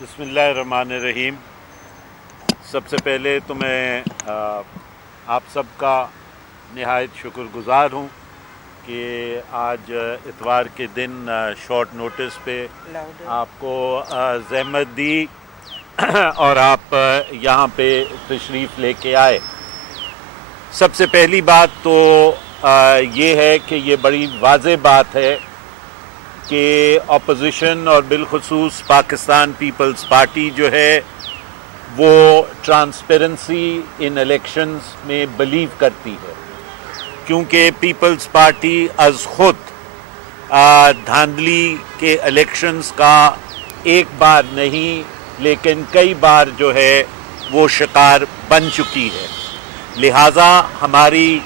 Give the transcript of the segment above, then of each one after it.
بسم اللہ الرحمن الرحیم۔ سب سے پہلے تو میں آپ سب کا نہایت شکر گزار ہوں کہ آج اتوار کے دن شارٹ نوٹس پہ آپ کو زحمت دی اور آپ یہاں پہ تشریف لے کے آئے۔ سب سے پہلی بات تو یہ ہے کہ یہ بڑی واضح بات ہے کہ اپوزیشن اور بالخصوص پاکستان پیپلز پارٹی جو ہے وہ ٹرانسپیرنسی ان الیکشنز میں بلیو کرتی ہے، کیونکہ پیپلز پارٹی از خود دھاندلی کے الیکشنز کا ایک بار نہیں لیکن کئی بار جو ہے وہ شکار بن چکی ہے۔ لہٰذا ہماری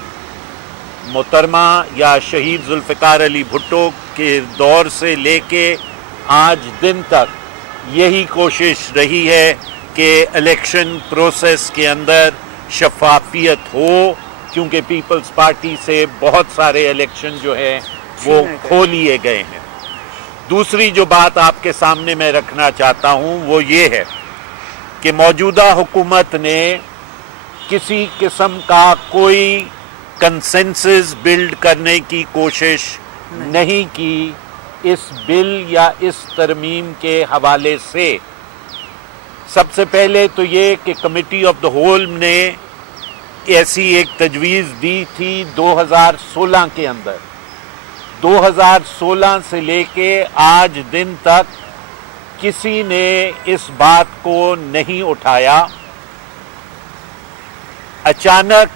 محترمہ یا شہید ذوالفقار علی بھٹو کے دور سے لے کے آج دن تک یہی کوشش رہی ہے کہ الیکشن پروسیس کے اندر شفافیت ہو، کیونکہ پیپلز پارٹی سے بہت سارے الیکشن جو ہیں وہ کھو لیے گئے ہیں۔ دوسری جو بات آپ کے سامنے میں رکھنا چاہتا ہوں وہ یہ ہے کہ موجودہ حکومت نے کسی قسم کا کوئی کنسنسس بلڈ کرنے کی کوشش نہیں کی اس بل یا اس ترمیم کے حوالے سے۔ سب سے پہلے تو یہ کہ کمیٹی آف دا ہول نے ایسی ایک تجویز دی تھی 2016 کے اندر۔ 2016 سے لے کے آج دن تک کسی نے اس بات کو نہیں اٹھایا۔ اچانک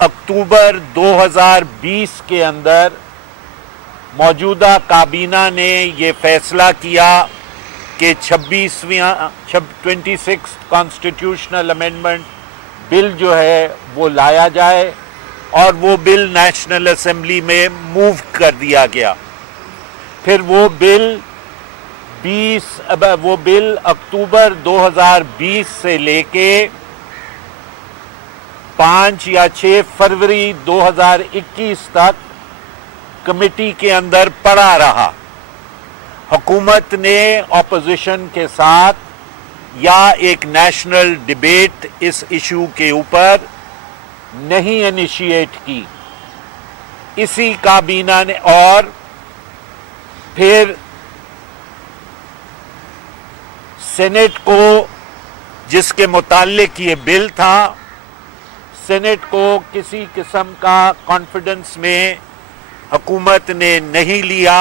اکتوبر 2020 کے اندر موجودہ کابینہ نے یہ فیصلہ کیا کہ 26 کانسٹیٹیوشنل امینڈمنٹ بل جو ہے وہ لایا جائے، اور وہ بل نیشنل اسمبلی میں موو کر دیا گیا۔ پھر وہ بل اکتوبر 2020 سے لے کے 5 یا 6 فروری 2021 تک کمیٹی کے اندر پڑا رہا۔ حکومت نے اپوزیشن کے ساتھ یا ایک نیشنل ڈیبیٹ اس ایشو کے اوپر نہیں انیشیٹ کی۔ اسی کابینہ نے، اور پھر سینٹ کو جس کے متعلق یہ بل تھا، سینٹ کو کسی قسم کا کانفیڈنس میں حکومت نے نہیں لیا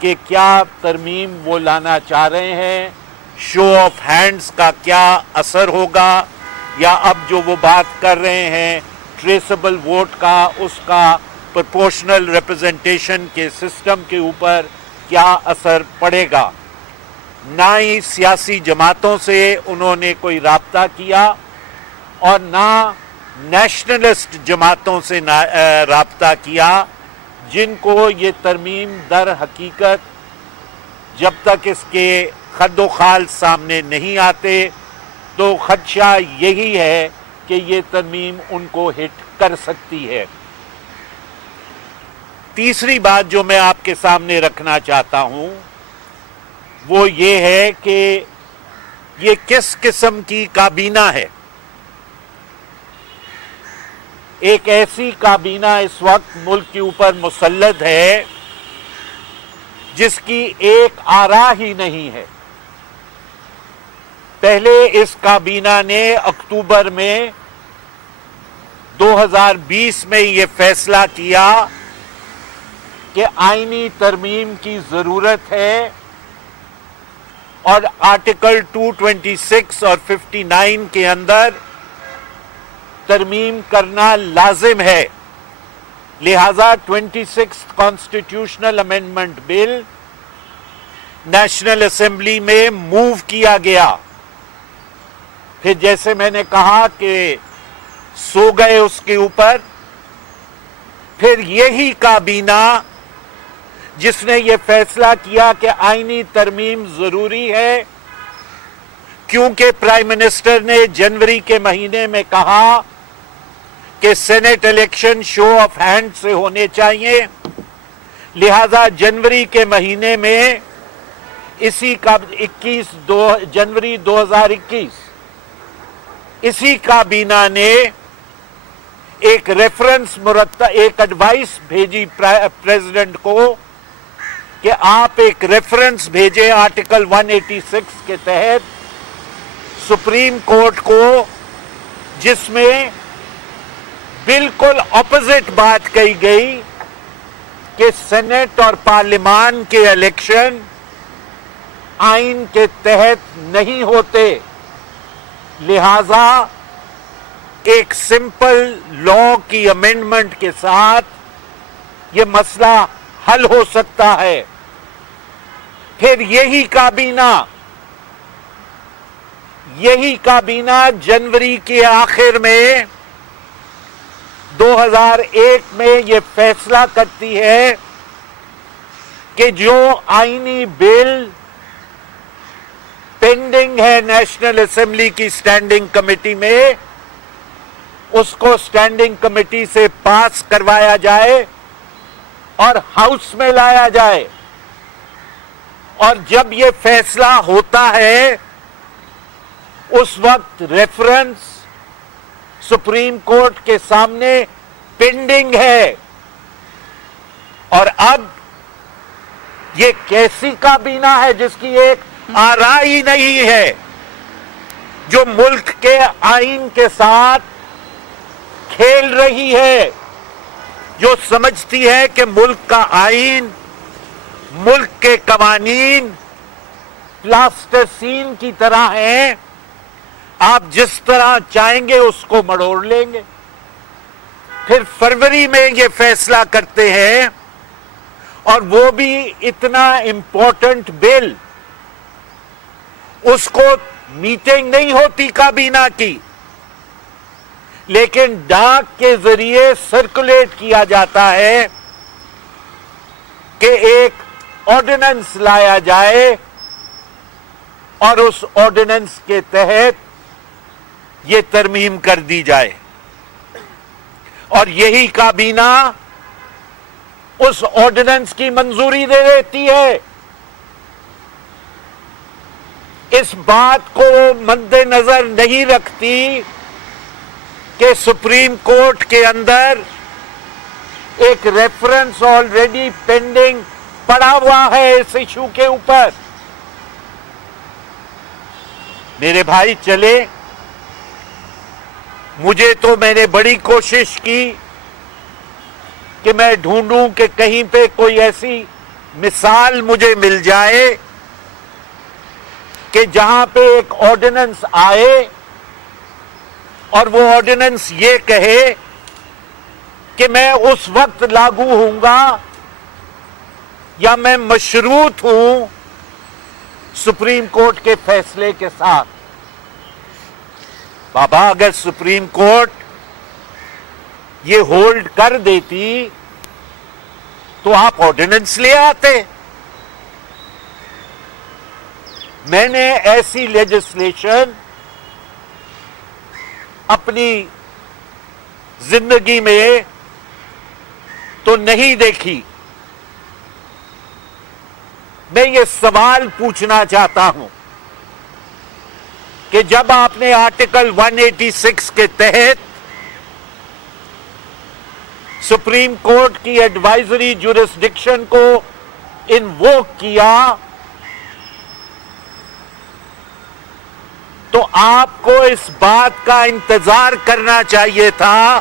کہ کیا ترمیم وہ لانا چاہ رہے ہیں، شو آف ہینڈز کا کیا اثر ہوگا، یا اب جو وہ بات کر رہے ہیں ٹریسبل ووٹ کا، اس کا پرپورشنل ریپرزنٹیشن کے سسٹم کے اوپر کیا اثر پڑے گا۔ نہ ہی سیاسی جماعتوں سے انہوں نے کوئی رابطہ کیا اور نہ نیشنلسٹ جماعتوں سے رابطہ کیا، جن کو یہ ترمیم در حقیقت جب تک اس کے خد و خال سامنے نہیں آتے تو خدشہ یہی ہے کہ یہ ترمیم ان کو ہٹ کر سکتی ہے۔ تیسری بات جو میں آپ کے سامنے رکھنا چاہتا ہوں وہ یہ ہے کہ یہ کس قسم کی کابینہ ہے۔ ایک ایسی کابینہ اس وقت ملک کے اوپر مسلط ہے جس کی ایک آرا ہی نہیں ہے۔ پہلے اس کابینہ نے اکتوبر میں 2020 میں یہ فیصلہ کیا کہ آئینی ترمیم کی ضرورت ہے اور آرٹیکل 226 اور 59 کے اندر ترمیم کرنا لازم ہے۔ لہذا 26 کانسٹیٹیوشنل امینڈمنٹ بل نیشنل اسمبلی میں موو کیا گیا۔ پھر جیسے میں نے کہا کہ سو گئے اس کے اوپر، پھر یہی کابینہ جس نے یہ فیصلہ کیا کہ آئینی ترمیم ضروری ہے، کیونکہ پرائم منسٹر نے جنوری کے مہینے میں کہا کہ Saint election show of hand سے ہونے چاہیے، لہذا جنوری کے مہینے میں اسی کا 21 جنوری 2021 اسی کابینہ نے ایک ریفرنس ایک ایڈوائس بھیجی پریزیڈنٹ کو کہ آپ ایک ریفرنس بھیجیں آرٹیکل 186 کے تحت سپریم کورٹ کو، جس میں بالکل اپوزٹ بات کہی گئی کہ سینٹ اور پارلیمان کے الیکشن آئین کے تحت نہیں ہوتے، لہذا ایک سمپل لا کی امینڈمنٹ کے ساتھ یہ مسئلہ حل ہو سکتا ہے۔ پھر یہی کابینہ جنوری کے آخر میں 2001 میں یہ فیصلہ کرتی ہے کہ جو آئینی بل پینڈنگ ہے نیشنل اسمبلی کی اسٹینڈنگ کمیٹی میں، اس کو اسٹینڈنگ کمیٹی سے پاس کروایا جائے اور ہاؤس میں لایا جائے۔ اور جب یہ فیصلہ ہوتا ہے اس وقت ریفرنس سپریم کورٹ کے سامنے پینڈنگ ہے۔ اور اب یہ کیسی کابینہ ہے جس کی ایک آرائی نہیں ہے، جو ملک کے آئین کے ساتھ کھیل رہی ہے، جو سمجھتی ہے کہ ملک کا آئین، ملک کے قوانین پلاسٹرسین کی طرح ہیں، آپ جس طرح چاہیں گے اس کو مڑوڑ لیں گے۔ پھر فروری میں یہ فیصلہ کرتے ہیں، اور وہ بھی اتنا امپورٹنٹ بل، اس کو میٹنگ نہیں ہوتی کابینہ کی، لیکن ڈاک کے ذریعے سرکولیٹ کیا جاتا ہے کہ ایک آرڈیننس لایا جائے اور اس آرڈیننس کے تحت یہ ترمیم کر دی جائے، اور یہی کابینہ اس آرڈیننس کی منظوری دے دیتی ہے۔ اس بات کو مد نظر نہیں رکھتی کہ سپریم کورٹ کے اندر ایک ریفرنس آلریڈی پینڈنگ پڑا ہوا ہے اس ایشو کے اوپر۔ میرے بھائی چلے، میں نے بڑی کوشش کی کہ میں ڈھونڈوں کہ کہیں پہ کوئی ایسی مثال مجھے مل جائے کہ جہاں پہ ایک آرڈیننس آئے اور وہ آرڈیننس یہ کہے کہ میں اس وقت لاگو ہوں گا یا میں مشروط ہوں سپریم کورٹ کے فیصلے کے ساتھ۔ بابا، اگر سپریم کورٹ یہ ہولڈ کر دیتی تو آپ آرڈیننس لے آتے۔ میں نے ایسی لیجسلیشن اپنی زندگی میں تو نہیں دیکھی۔ میں یہ سوال پوچھنا چاہتا ہوں کہ جب آپ نے آرٹیکل 186 کے تحت سپریم کورٹ کی ایڈوائزری جورسڈکشن کو انووک کیا تو آپ کو اس بات کا انتظار کرنا چاہیے تھا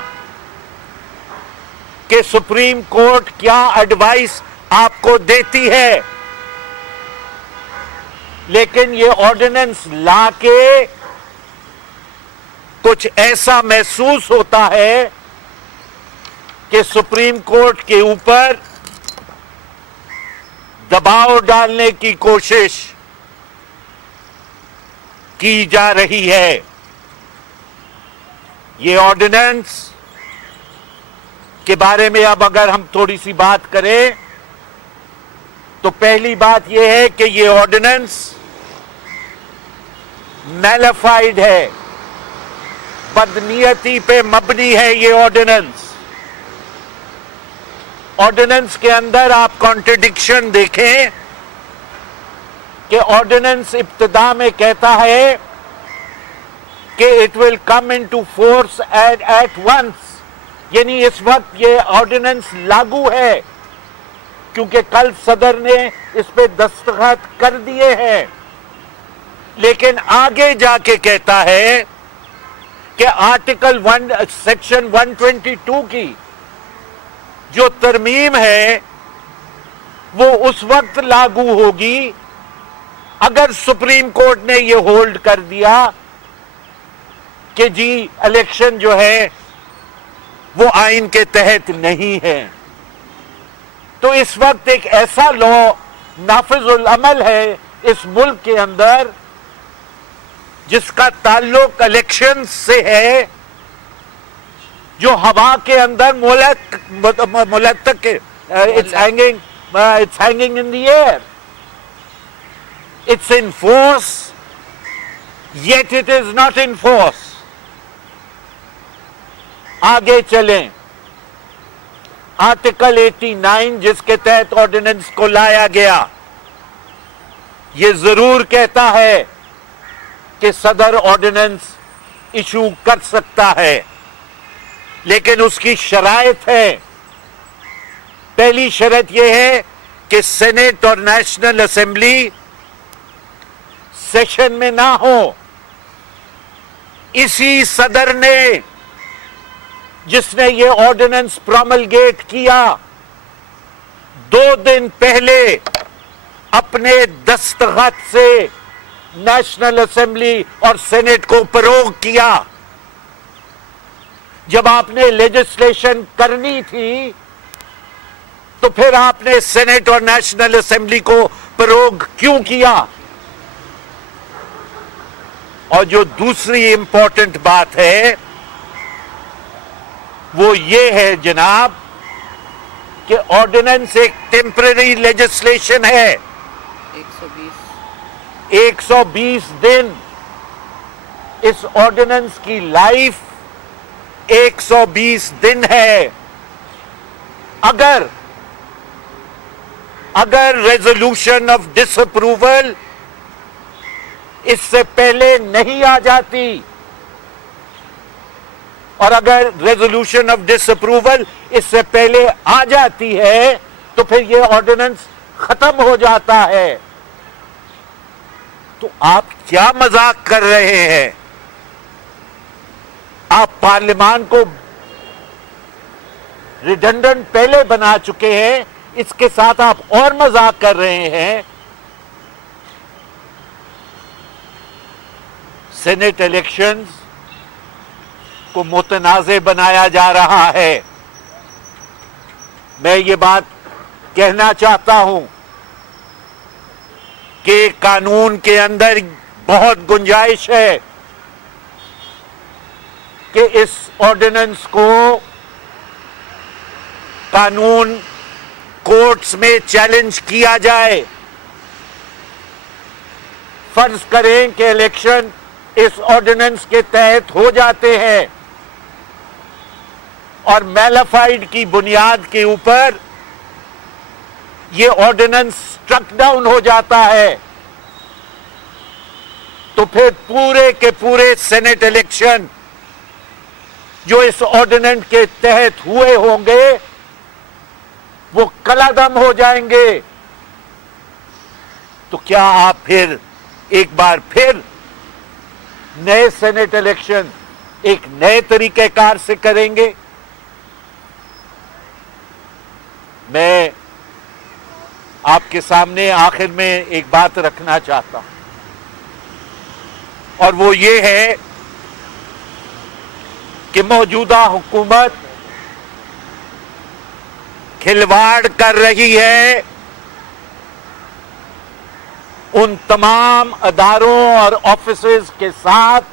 کہ سپریم کورٹ کیا ایڈوائس آپ کو دیتی ہے، لیکن یہ آرڈیننس لا کے کچھ ایسا محسوس ہوتا ہے کہ سپریم کورٹ کے اوپر دباؤ ڈالنے کی کوشش کی جا رہی ہے۔ یہ آرڈیننس کے بارے میں اب اگر ہم تھوڑی سی بات کریں تو پہلی بات یہ ہے کہ یہ آرڈیننس نیلفائڈ ہے، بدنیتی پہ مبنی ہے۔ یہ آرڈیننس کے اندر آپ کانٹرڈکشن دیکھیں کہ آرڈیننس ابتدا میں کہتا ہے کہ it will come into force at once, یعنی اس وقت یہ آرڈیننس لاگو ہے کیونکہ کل صدر نے اس پہ دستخط کر دیے ہیں، لیکن آگے جا کے کہتا ہے کہ آرٹیکل سیکشن 122 کی جو ترمیم ہے وہ اس وقت لاگو ہوگی اگر سپریم کورٹ نے یہ ہولڈ کر دیا کہ جی الیکشن جو ہے وہ آئین کے تحت نہیں ہے۔ تو اس وقت ایک ایسا لا نافذ العمل ہے اس ملک کے اندر جس کا تعلق الیکشن سے ہے، جو ہوا کے اندر ملتق it's hanging in the air. It's in force, yet it is not in force. آگے چلیں، آرٹیکل 89 جس کے تحت آرڈیننس کو لایا گیا یہ ضرور کہتا ہے کہ صدر آرڈیننس ایشو کر سکتا ہے، لیکن اس کی شرائط ہے۔ پہلی شرط یہ ہے کہ سینٹ اور نیشنل اسمبلی سیشن میں نہ ہو۔ اسی صدر نے جس نے یہ آرڈیننس پروملگیٹ کیا 2 دن پہلے اپنے دستخط سے نیشنل اسمبلی اور سینٹ کو فروغ کیا۔ جب آپ نے لیجسلیشن کرنی تھی تو پھر آپ نے سینٹ اور نیشنل اسمبلی کو فروغ کیوں کیا؟ اور جو دوسری امپورٹنٹ بات ہے وہ یہ ہے جناب کہ آرڈیننس ایک ٹیمپرری لیجسلیشن ہے۔ 120 دن اس آرڈیننس کی لائف 120 دن ہے۔ اگر ریزولوشن آف ڈس اپروول اس سے پہلے نہیں آ جاتی اور اگر ریزولوشن آف ڈس اپروول اس سے پہلے آ جاتی ہے تو پھر یہ آرڈیننس ختم ہو جاتا ہے۔ تو آپ کیا مذاق کر رہے ہیں؟ آپ پارلیمان کو ریڈنڈنٹ پہلے بنا چکے ہیں، اس کے ساتھ آپ اور مذاق کر رہے ہیں۔ سینٹ الیکشنز کو متنازع بنایا جا رہا ہے۔ میں یہ بات کہنا چاہتا ہوں کہ قانون کے اندر بہت گنجائش ہے کہ اس آرڈیننس کو قانون کورٹس میں چیلنج کیا جائے۔ فرض کریں کہ الیکشن اس آرڈیننس کے تحت ہو جاتے ہیں اور میلافائڈ کی بنیاد کے اوپر یہ آرڈیننس سٹرک ڈاؤن ہو جاتا ہے تو پھر پورے کے پورے سینٹ الیکشن جو اس آرڈیننس کے تحت ہوئے ہوں گے وہ کلعدم ہو جائیں گے۔ تو کیا آپ پھر ایک بار پھر نئے سینٹ الیکشن ایک نئے طریقہ کار سے کریں گے؟ میں آپ کے سامنے آخر میں ایک بات رکھنا چاہتا ہوں اور وہ یہ ہے کہ موجودہ حکومت کھلواڑ کر رہی ہے ان تمام اداروں اور آفیسز کے ساتھ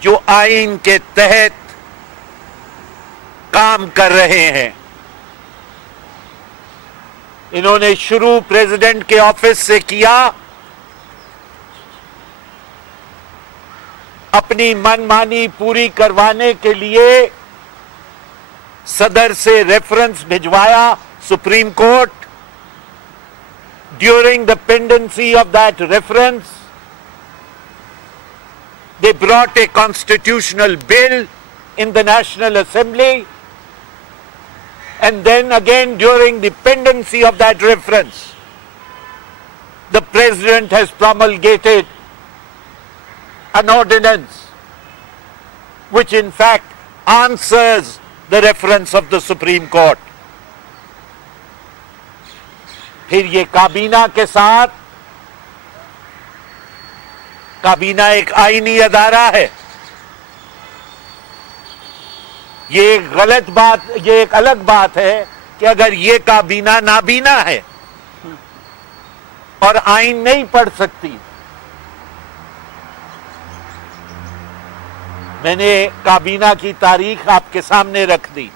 جو آئین کے تحت کام کر رہے ہیں۔ انہوں نے شروع پریزیڈنٹ کے آفس سے کیا، اپنی من مانی پوری کروانے کے لیے صدر سے ریفرنس بھجوایا supreme court, during the pendency of that reference, they brought a constitutional bill in the National Assembly, and then again during the pendency of that reference, the President has promulgated an ordinance which in fact answers the reference of the Supreme Court. پھر یہ کابینہ کے ساتھ، کابینہ ایک آئینی ادارہ ہے، یہ ایک غلط بات، یہ ایک الگ بات ہے کہ اگر یہ کابینہ نابینا ہے اور آئین نہیں پڑھ سکتی. میں نے کابینہ کی تاریخ آپ کے سامنے رکھ دی.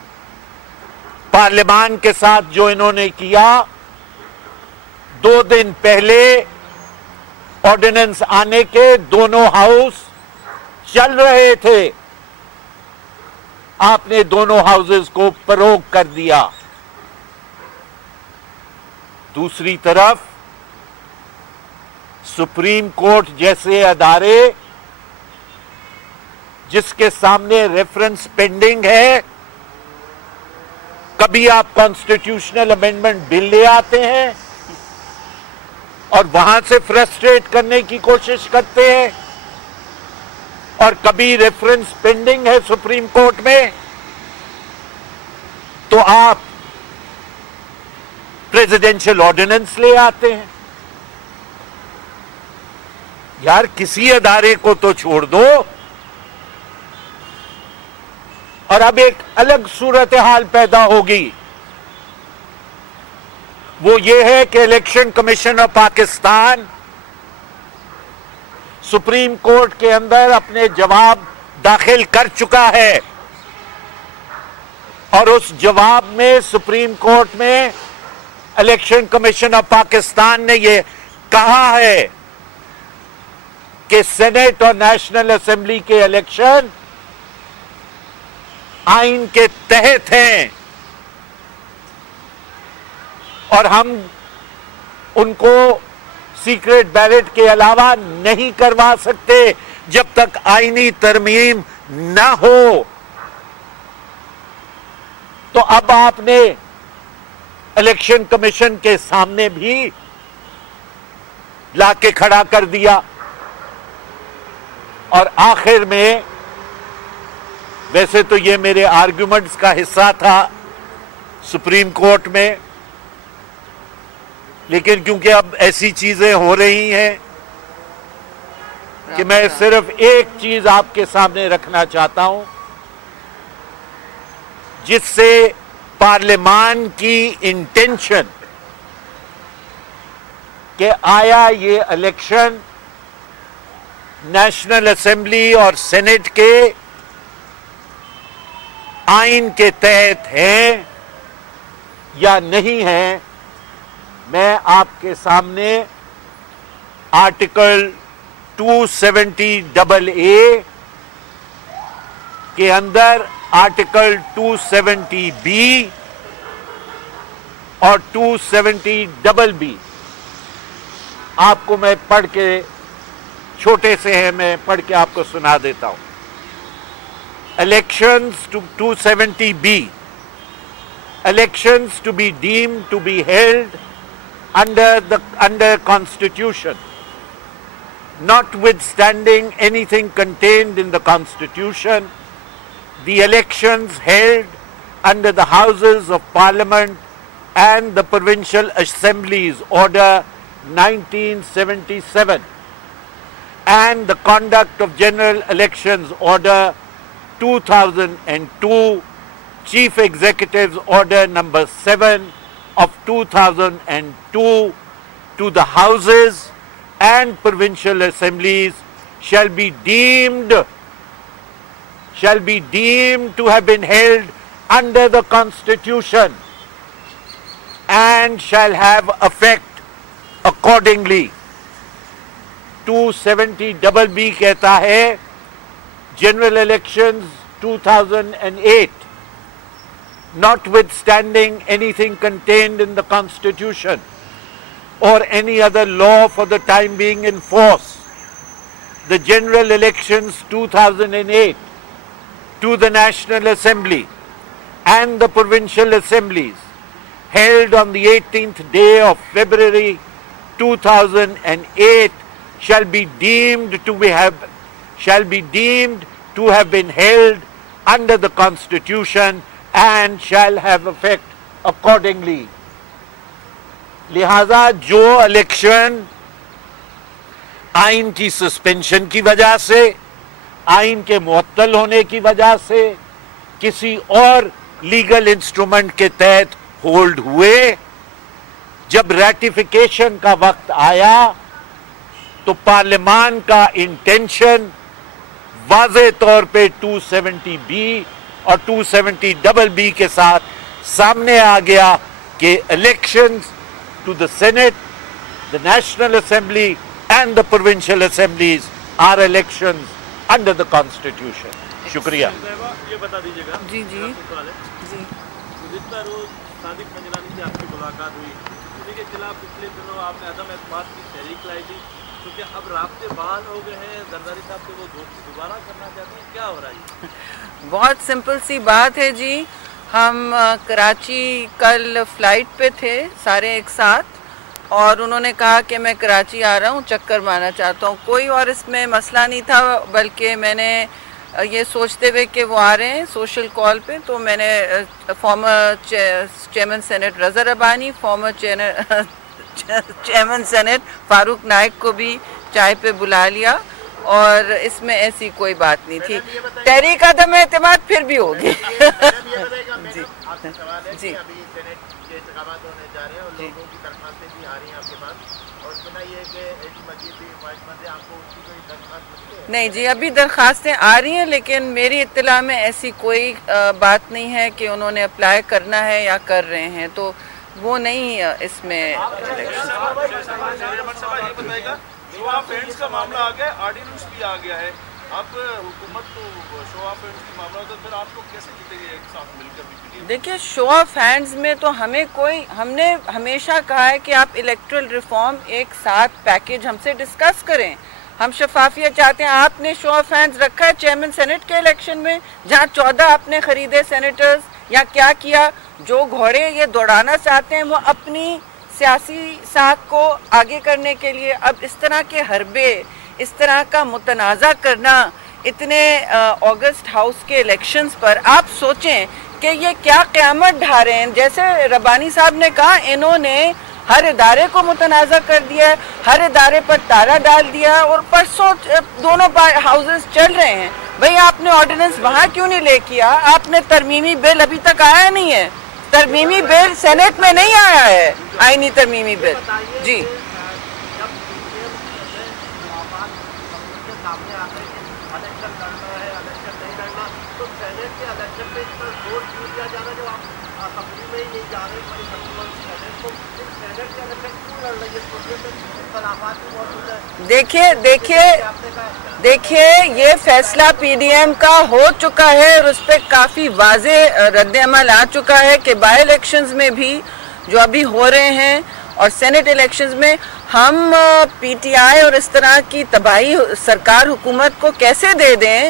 پارلیمان کے ساتھ جو انہوں نے کیا، 2 دن پہلے آرڈیننس آنے کے دونوں ہاؤس چل رہے تھے، آپ نے دونوں ہاؤسز کو فروغ کر دیا. دوسری طرف سپریم کورٹ جیسے ادارے جس کے سامنے ریفرنس پینڈنگ ہے، کبھی آپ کانسٹیٹیوشنل امینڈمنٹ بل لے آتے ہیں اور وہاں سے فرسٹریٹ کرنے کی کوشش کرتے ہیں، اور کبھی ریفرنس پینڈنگ ہے سپریم کورٹ میں تو آپ پریزیڈینشل آرڈیننس لے آتے ہیں. یار کسی ادارے کو تو چھوڑ دو. اور اب ایک الگ صورتحال پیدا ہوگی، وہ یہ ہے کہ election commission of Pakistan supreme court کے اندر اپنے جواب داخل کر چکا ہے، اور اس جواب میں سپریم کورٹ میں الیکشن کمیشن آف پاکستان نے یہ کہا ہے کہ سینٹ اور نیشنل اسمبلی کے الیکشن آئین کے تحت ہیں، اور ہم ان کو سیکریٹ بیلٹ کے علاوہ نہیں کروا سکتے جب تک آئینی ترمیم نہ ہو. تو اب آپ نے الیکشن کمیشن کے سامنے بھی لا کے کھڑا کر دیا، اور آخر میں، ویسے تو یہ میرے آرگیومنٹس کا حصہ تھا سپریم کورٹ میں، لیکن کیونکہ اب ایسی چیزیں ہو رہی ہیں کہ میں صرف ایک چیز آپ کے سامنے رکھنا چاہتا ہوں جس سے پارلیمان کی انٹینشن کہ آیا یہ الیکشن نیشنل اسمبلی اور سینٹ کے آئین کے تحت ہیں یا نہیں ہیں. میں آپ کے سامنے آرٹیکل 270AA کے اندر آرٹیکل 270B اور 270BB آپ کو میں پڑھ کے، چھوٹے سے ہیں، میں پڑھ کے آپ کو سنا دیتا ہوں. Elections to 270B. Elections to be deemed to be held under Constitution, notwithstanding anything contained in the Constitution, the elections held under the Houses of Parliament and the Provincial Assemblies Order 1977 and the Conduct of General Elections Order 2002, Chief Executive's Order number 7 of 2002 to the Houses and Provincial Assemblies shall be deemed to have been held under the Constitution and shall have effect accordingly. 270BB کہتا ہے General Elections 2008, notwithstanding anything contained in the Constitution, or any other law for the time being in force. The general elections 2008 to the National Assembly and the provincial assemblies held on the 18th day of February 2008 shall be deemed to have been held under the Constitution and shall have effect accordingly. لہذا جو election آئین کی suspension کی وجہ سے، آئین کے معطل ہونے کی وجہ سے، کسی اور لیگل انسٹرومنٹ کے تحت ہولڈ ہوئے، جب ریٹیفیکیشن کا وقت آیا تو پارلیمان کا انٹینشن واضح طور پہ 270B اور 270BB کے ساتھ سامنے آ گیا کہ elections to the Senate, the National Assembly and the provincial assemblies are elections under the Constitution. شکریہ. یہ بتا دیجیے گا جی گزشتہ روز صادق منجلانی سے آپ کی ملاقات ہوئی، اسی کے خلاف پچھلے دنوں آپ نے عدم اعتماد کی تحریک لائی تھی، تو کیا اب رابطے بحال ہو گئے ہیں؟ زرداری صاحب سے وہ دوستی دوبارہ کرنا چاہتے ہیں، کیا ہو رہا ہے؟ بہت سمپل سی بات ہے جی. ہم کراچی کل فلائٹ پہ تھے سارے ایک ساتھ، اور انہوں نے کہا کہ میں کراچی آ رہا ہوں، چکر مارنا چاہتا ہوں. کوئی اور اس میں مسئلہ نہیں تھا، بلکہ میں نے یہ سوچتے ہوئے کہ وہ آ رہے ہیں سوشل کال پہ، تو میں نے فارمر چیئرمین سینٹ رضا ربانی، فارمر چیئرمین سینٹ فاروق نائک کو بھی چائے پہ بلا لیا، اور اس میں ایسی کوئی بات نہیں تھی. تحریک عدم اعتماد پھر بھی ہوگی. جی نہیں جی، ابھی درخواستیں آ رہی ہیں، لیکن میری اطلاع میں ایسی کوئی بات نہیں ہے کہ انہوں نے اپلائی کرنا ہے یا کر رہے ہیں، تو وہ نہیں اس میں. شو آف ہینڈز کا معاملہ آ گیا ہے، آرڈیننس بھی آ گیا ہے، اب حکومت تو شو آف ہینڈز کی معاملہ ہوتا ہے، پھر آپ لوگ کیسے جیتیں گے ایک ساتھ مل کر؟ دیکھیے، شو آف ہینڈز میں تو ہم نے ہمیشہ کہا ہے کہ آپ الیکٹرل ریفارم ایک ساتھ پیکیج ہم سے ڈسکس کریں. ہم شفافیت چاہتے ہیں. آپ نے شو آف ہینڈز رکھا ہے چیئرمین سینٹ کے الیکشن میں، جہاں 14 آپ نے خریدے سینیٹرز، یا کیا کیا؟ جو گھوڑے یہ دوڑانا چاہتے ہیں وہ اپنی سیاسی ساکھ کو آگے کرنے کے لیے، اب اس طرح کے حربے، اس طرح کا متنازع کرنا اتنے اگست ہاؤس کے الیکشنز پر، آپ سوچیں کہ یہ کیا قیامت ڈھا رہے ہیں. جیسے ربانی صاحب نے کہا، انہوں نے ہر ادارے کو متنازع کر دیا ہے، ہر ادارے پر تالا ڈال دیا، اور پرسوں دونوں ہاؤسز چل رہے ہیں. بھئی آپ نے آرڈیننس وہاں کیوں نہیں لے کیا؟ آپ نے ترمیمی بل ابھی تک آیا نہیں ہے، ترمیمی بل سینٹ میں نہیں آیا ہے، آئینی ترمیمی بل. جی دیکھیے یہ فیصلہ پی ڈی ایم کا ہو چکا ہے، اور اس پہ کافی واضح رد عمل آ چکا ہے کہ بائی الیکشنز میں بھی جو ابھی ہو رہے ہیں اور سینٹ الیکشنز میں ہم پی ٹی آئی اور اس طرح کی تباہی سرکار حکومت کو کیسے دے دیں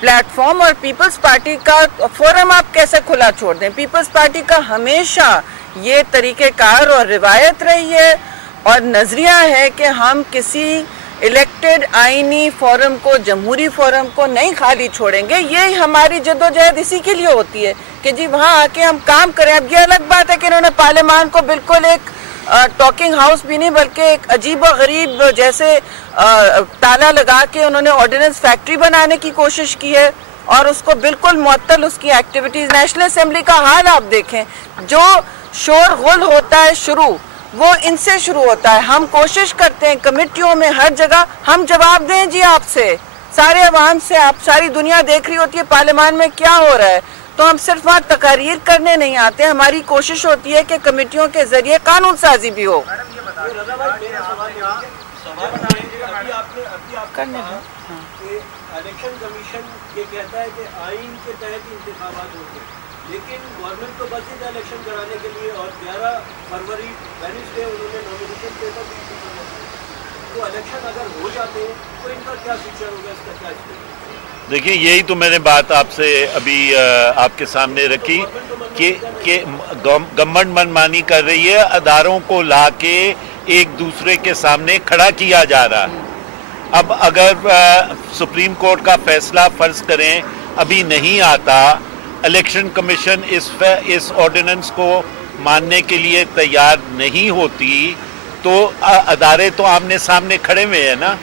پلیٹ فارم، اور پیپلز پارٹی کا فورم آپ کیسے کھلا چھوڑ دیں. پیپلز پارٹی کا ہمیشہ یہ طریقہ کار اور روایت رہی ہے اور نظریہ ہے کہ ہم کسی الیکٹڈ آئینی فورم کو، جمہوری فورم کو نہیں خالی چھوڑیں گے. یہ ہماری جدوجہد اسی کے لیے ہوتی ہے کہ جی وہاں آ کے ہم کام کریں. اب یہ الگ بات ہے کہ انہوں نے پارلیمان کو بالکل ایک ٹاکنگ ہاؤس بھی نہیں بلکہ ایک عجیب و غریب جیسے تالا لگا کے انہوں نے آرڈیننس فیکٹری بنانے کی کوشش کی ہے، اور اس کو بالکل معطل اس کی ایکٹیویٹیز. نیشنل اسمبلی کا حال آپ دیکھیں، جو شور غل ہوتا ہے شروع، وہ ان سے شروع ہوتا ہے. ہم کوشش کرتے ہیں کمیٹیوں میں ہر جگہ ہم جواب دیں جی آپ سے، سارے عوام سے. آپ ساری دنیا دیکھ رہی ہوتی ہے پارلیمان میں کیا ہو رہا ہے، تو ہم صرف وہاں تقاریر کرنے نہیں آتے. ہماری کوشش ہوتی ہے کہ کمیٹیوں کے ذریعے قانون سازی بھی ہو. الیکشن کمیشن یہ کہتا ہے کہ آئین کے تحت انتخابات ہوتے ہیں، لیکن گورنمنٹ تو بس تھا الیکشن کرانے کے لیے اور 11 فروری وینسڈے انہوں نے نامینیشن پیپر بھی ایشو کرنا تھا. تو الیکشن اگر ہو جاتے ہیں تو ان کا کیا فیوچر ہوگا, اس کا کیا اسٹیٹ؟ دیکھیے یہی تو میں نے بات آپ سے ابھی آپ کے سامنے رکھی کہ گورنمنٹ منمانی کر رہی ہے, اداروں کو لا کے ایک دوسرے کے سامنے کھڑا کیا جا رہا ہے. اب اگر سپریم کورٹ کا فیصلہ فرض کریں ابھی نہیں آتا, الیکشن کمیشن اس آرڈیننس کو ماننے کے لیے تیار نہیں ہوتی, تو ادارے تو آمنے سامنے کھڑے ہوئے ہیں نا.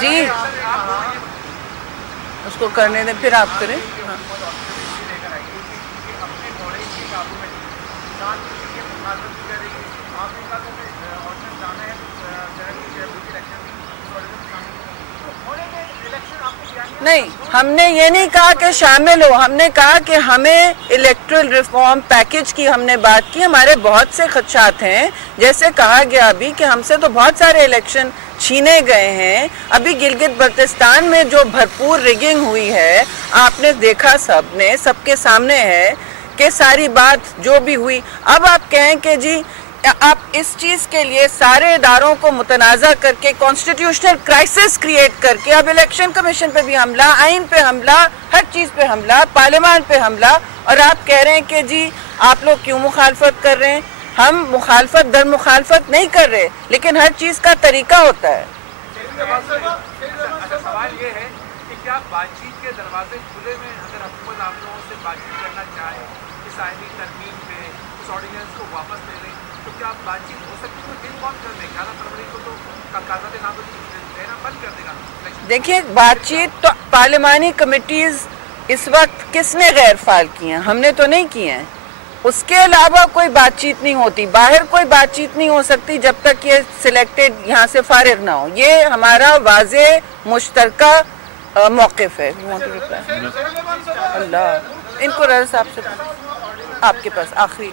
جی اس کو کرنے دیں, پھر آپ کریں. نہیں, ہم نے یہ نہیں کہا کہ شامل ہو, ہم نے کہا کہ ہمیں الیکٹرل ریفارم پیکج کی ہم نے بات کی. ہمارے بہت سے خدشات ہیں, جیسے کہا گیا ابھی کہ ہم سے تو بہت سارے الیکشن چھینے گئے ہیں. ابھی گلگت بلتستان میں جو بھرپور ریگنگ ہوئی ہے آپ نے دیکھا, سب نے سب کے سامنے ہے کہ ساری بات جو بھی ہوئی. اب آپ کہیں کہ جی آپ اس چیز کے لیے سارے اداروں کو متنازع کر کے کانسٹیٹیوشنل کرائسس کریٹ کر کے اب الیکشن کمیشن پہ بھی حملہ, آئین پہ حملہ, ہر چیز پہ حملہ, پارلیمان پہ حملہ, اور آپ کہہ رہے ہیں کہ جی آپ لوگ کیوں مخالفت کر رہے ہیں. ہم مخالفت در مخالفت نہیں کر رہے, لیکن ہر چیز کا طریقہ ہوتا ہے. سوال یہ ہے کہ کیا بات چیت کے دروازے کھلے میں, اگر حکومت آپ لوگوں سے بات چیت کرنا چاہے اس آئینی ترمیم پہ, اس آرڈیننس کو واپس لے لیں, تو کیا بات چیت ہو سکتی ہے؟ دن کون کر دے, 11 فروری کو تو کاغذات نامزدگی دینا بند کر دے گا. دیکھیے بات چیت تو پارلیمانی کمیٹیز اس وقت کس نے غیر فعال کی ہیں, ہم نے تو نہیں کی ہیں. اس کے علاوہ کوئی بات چیت نہیں ہوتی, باہر کوئی بات چیت نہیں ہو سکتی جب تک یہ سلیکٹڈ یہاں سے فارغ نہ ہو. یہ ہمارا واضح مشترکہ موقف ہے. اللہ ان کو رضا صاحب سے آپ کے پاس آخری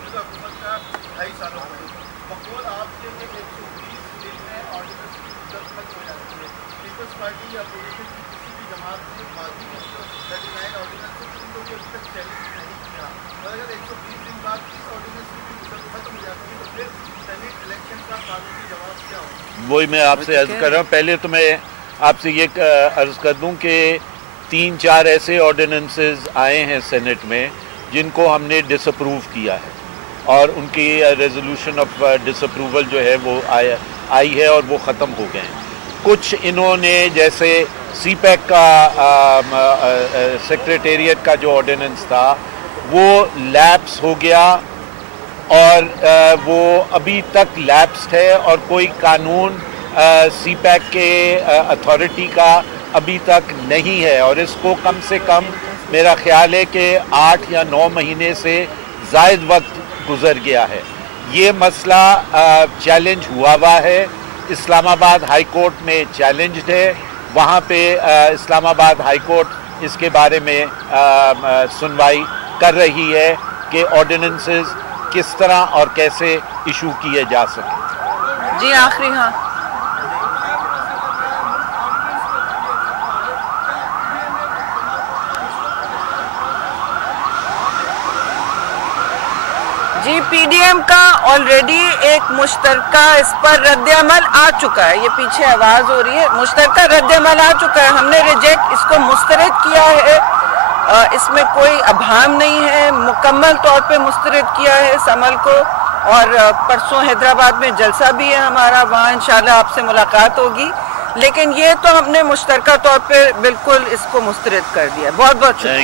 وہی میں آپ سے عرض کر رہا ہوں. پہلے تو میں آپ سے یہ عرض کر دوں کہ 3-4 ایسے آرڈیننسز آئے ہیں سینٹ میں جن کو ہم نے ڈس اپروو کیا ہے, اور ان کی ریزولوشن آف ڈس اپروول جو ہے وہ آئی ہے اور وہ ختم ہو گئے ہیں. کچھ انہوں نے جیسے سی پیک کا سیکریٹریٹ کا جو آرڈیننس تھا وہ لیپس ہو گیا, اور وہ ابھی تک لیپسڈ ہے, اور کوئی قانون سی پیک کے اتھارٹی کا ابھی تک نہیں ہے, اور اس کو کم سے کم میرا خیال ہے کہ 8 یا 9 مہینے سے زائد وقت گزر گیا ہے. یہ مسئلہ چیلنج ہوا ہے, اسلام آباد ہائی کورٹ میں چیلنجڈ ہے. وہاں پہ اسلام آباد ہائی کورٹ اس کے بارے میں سنوائی کر رہی ہے کہ آرڈیننسز کس طرح اور کیسے ایشو کیے جا سکیں. جی آخری. ہاں جی پی ڈی ایم کا آلریڈی ایک مشترکہ اس پر رد عمل آ چکا ہے. یہ پیچھے آواز ہو رہی ہے, مشترکہ رد عمل آ چکا ہے. ہم نے ریجیکٹ اس کو مسترد کیا ہے, اس میں کوئی ابہام نہیں ہے, مکمل طور پہ مسترد کیا ہے اس عمل کو. اور پرسوں حیدرآباد میں جلسہ بھی ہے ہمارا, وہاں انشاءاللہ آپ سے ملاقات ہوگی. لیکن یہ تو ہم نے مشترکہ طور پہ بالکل اس کو مسترد کر دیا. بہت بہت شکریہ.